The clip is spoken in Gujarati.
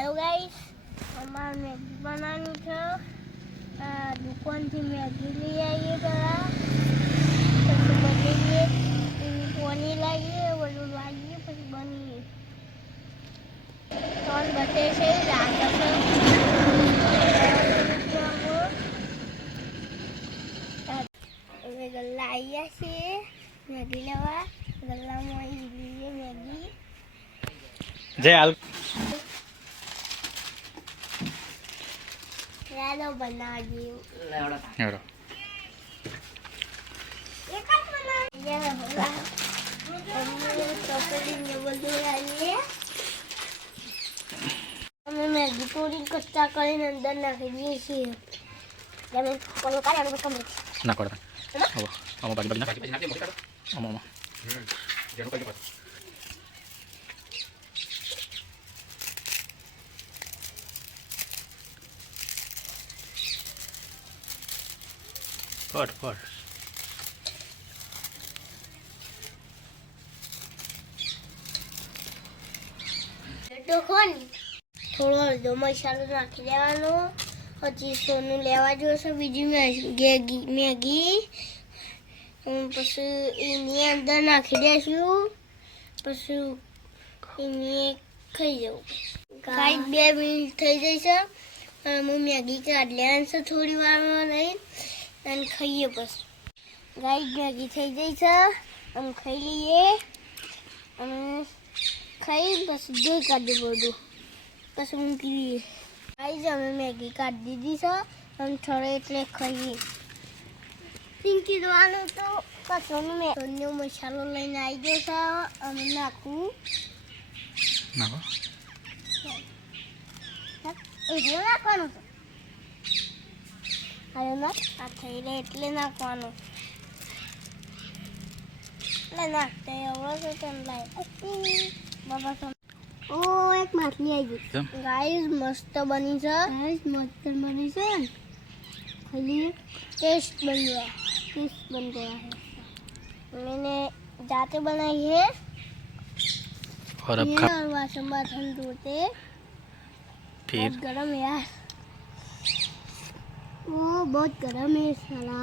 हेलो गाइस, हमारा मैगी बनानी था। दुकान से मैगी ले आइए जरा, પછી બનીએ પાણી લાવીએ, બધું લાવીએ પછી બનીએ ત્રણ બટે છે લાગે છે હવે ગલ્લા આવ્યા છીએ મેગી લેવા ગલ્લામાં લઈએ મેગી જય હાલ ચાલો બનાવીએ હેડો मैगी थोड़ी कच्चा कर अंदर नाखी दिए છીએ તમે કોનો કાઢ્યા પછી કમ્પ્લીટ ના કોડા આવો આવો બાકી બાકી ના આવો આવો જેનો કોઈ પાસ ફટ તો કોણ થોડો અડધો મસાલો નાખી દેવાનો પછી સોનું લેવા જોશે બીજી મેગી પછી એની અંદર નાખી દઈશું પછી એની ખાઈ જવું ગાય 2 મિનિટ થઈ જશે અને હું મેગી કાઢી લેવાની છે થોડી વારમાં લઈને અને ખાઈએ પછી ગાય મેગી થઈ ગઈ છે અમે ખાઈ લઈએ અને ખાઈ પછી દૂધ કાઢી બધું પછી મૂકી દઈએ ગાઈઝ અમે મેગી કાઢી દીધી છે અને થોડે એટલે ખાઈએ પિંકી દવાનું તો કચોનું મેં મસાલો લઈને આવી ગયો છે અમે નાખું નાખો એટલે નાખવાનું છે હવે ના આ થઈ રહે એટલે નાખવાનું એટલે નાખતે એવડો છે તેમ લાય બાબા તો ઓ એક માછલી આવી ગઈ ગાઈસ મસ્ત બની છે ગાઈસ મસ્ત બની છે ખાલી टेस्ट बन गया है मैंने जाते बनाई है और अब और वासन बासन धोते फिर गरम है यार वो बहुत गरम है साला